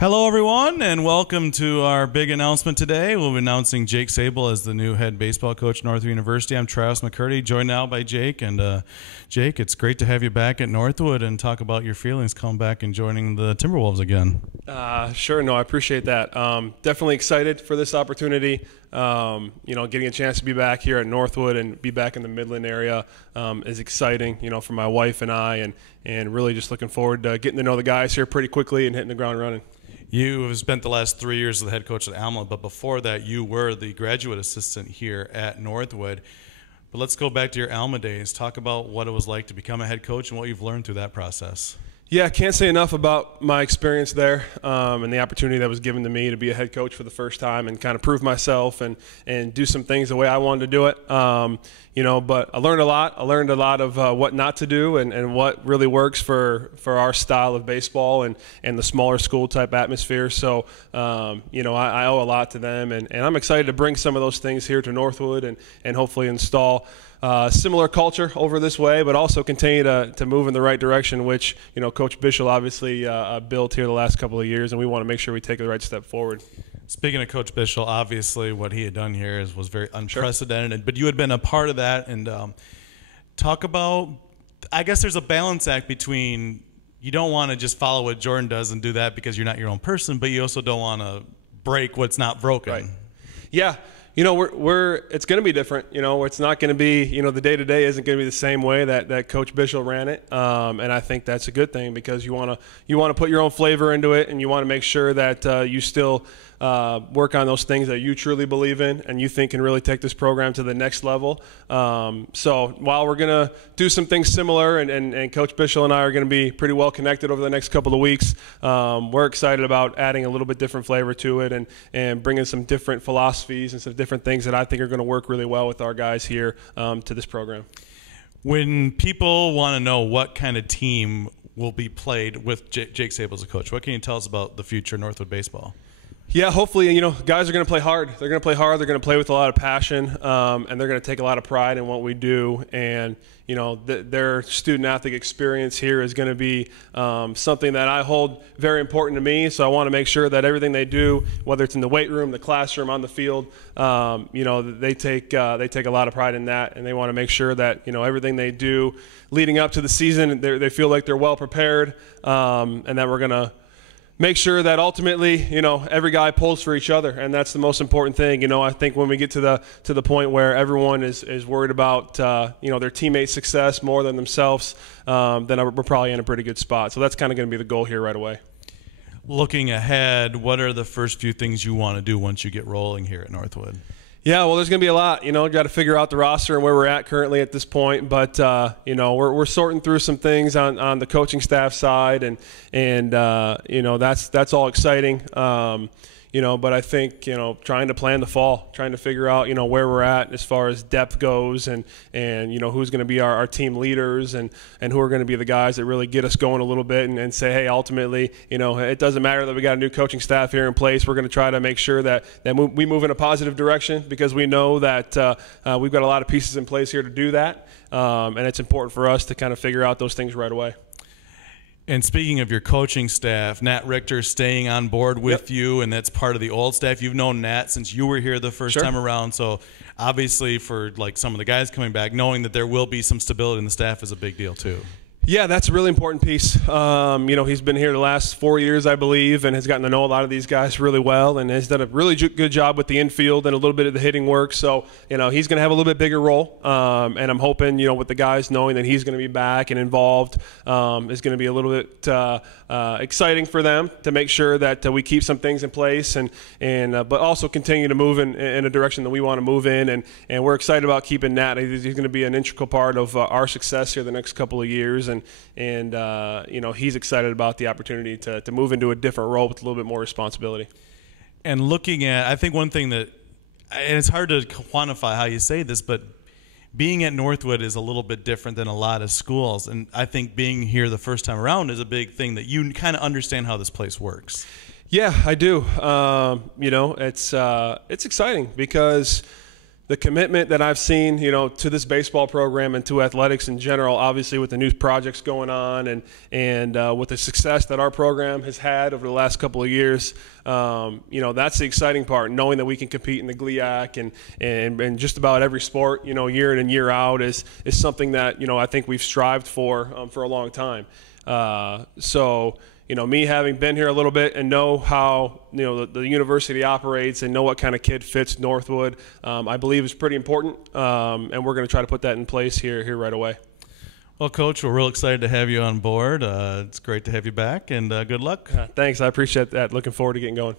Hello, everyone, and welcome to our big announcement today. We'll be announcing Jake Sabol as the new head baseball coach at Northwood University. I'm Travis McCurdy, joined now by Jake. And Jake, it's great to have you back at Northwood and talk about your feelings coming back and joining the Timberwolves again. Sure, no, I appreciate that. Definitely excited for this opportunity. Getting a chance to be back here at Northwood and be back in the Midland area is exciting, for my wife and I, and really just looking forward to getting to know the guys here pretty quickly and hitting the ground running. You have spent the last 3 years as the head coach at Alma, but before that you were the graduate assistant here at Northwood. But let's go back to your Alma days. Talk about what it was like to become a head coach and what you've learned through that process. Yeah, I can't say enough about my experience there and the opportunity that was given to me to be a head coach for the first time and kind of prove myself and do some things the way I wanted to do it. But I learned a lot. I learned a lot of what not to do and what really works for our style of baseball and the smaller school type atmosphere. So, I owe a lot to them, and I'm excited to bring some of those things here to Northwood and hopefully install similar culture over this way, but also continue to move in the right direction, which, Coach Bishel obviously built here the last couple of years, and we want to make sure we take the right step forward. Speaking of Coach Bishel, obviously what he had done here was very unprecedented, but you had been a part of that. And talk about, I guess there's a balance act between you don't want to just follow what Jordan does and do that because you're not your own person, but you also don't want to break what's not broken. Right. Yeah. It's going to be different. It's not going to be, the day-to-day isn't going to be the same way that Coach Bishel ran it. And I think that's a good thing because you want to put your own flavor into it, and you want to make sure that you still work on those things that you truly believe in and you think can really take this program to the next level. So while we're going to do some things similar and Coach Bishel and I are going to be pretty well connected over the next couple of weeks, we're excited about adding a little bit different flavor to it and bringing some different philosophies and some different things that I think are going to work really well with our guys here to this program. When people want to know what kind of team will be played with Jake Sabol as a coach, what can you tell us about the future of Northwood baseball? Yeah, hopefully, guys are going to play hard. They're going to play hard. They're going to play with a lot of passion, and they're going to take a lot of pride in what we do. And, their student-athlete experience here is going to be something that I hold very important to me. So I want to make sure that everything they do, whether it's in the weight room, the classroom, on the field, they take a lot of pride in that, and they want to make sure that, everything they do leading up to the season, they feel like they're well prepared, and that we're going to make sure that ultimately, every guy pulls for each other, and that's the most important thing. I think when we get to the point where everyone is worried about their teammates' success more than themselves, then we're probably in a pretty good spot. So that's kind of going to be the goal here right away. Looking ahead, what are the first few things you want to do once you get rolling here at Northwood? Yeah, well, there's going to be a lot. Got to figure out the roster and where we're at currently at this point. But we're sorting through some things on the coaching staff side, and that's all exciting. But I think, trying to plan the fall, trying to figure out, where we're at as far as depth goes and who's going to be our team leaders and who are going to be the guys that really get us going a little bit and say, hey, ultimately, it doesn't matter that we got a new coaching staff here in place. We're going to try to make sure that we move in a positive direction because we know that we've got a lot of pieces in place here to do that. And it's important for us to kind of figure out those things right away. And speaking of your coaching staff, Nat Richter staying on board with you, and that's part of the old staff. You've known Nat since you were here the first time around, so obviously for some of the guys coming back, knowing that there will be some stability in the staff is a big deal too. Yeah, that's a really important piece. He's been here the last 4 years, I believe, and has gotten to know a lot of these guys really well and has done a really good job with the infield and a little bit of the hitting work. So, he's going to have a little bit bigger role. And I'm hoping, with the guys knowing that he's going to be back and involved is going to be a little bit exciting for them to make sure that we keep some things in place but also continue to move in a direction that we want to move in. And we're excited about keeping Nat. He's going to be an integral part of our success here the next couple of years. And he's excited about the opportunity to move into a different role with a little bit more responsibility. And looking at, I think one thing that, and it's hard to quantify how you say this, but being at Northwood is a little bit different than a lot of schools. And I think being here the first time around is a big thing that you kind of understand how this place works. Yeah, I do. It's exciting because The commitment that I've seen, to this baseball program and to athletics in general, obviously with the new projects going on and with the success that our program has had over the last couple of years, that's the exciting part. Knowing that we can compete in the GLIAC and just about every sport, year in and year out is something that I think we've strived for a long time. Me having been here a little bit and know how the university operates and know what kind of kid fits Northwood, I believe is pretty important, and we're going to try to put that in place here right away. Well, Coach, we're real excited to have you on board. It's great to have you back, and good luck. Thanks, I appreciate that. Looking forward to getting going.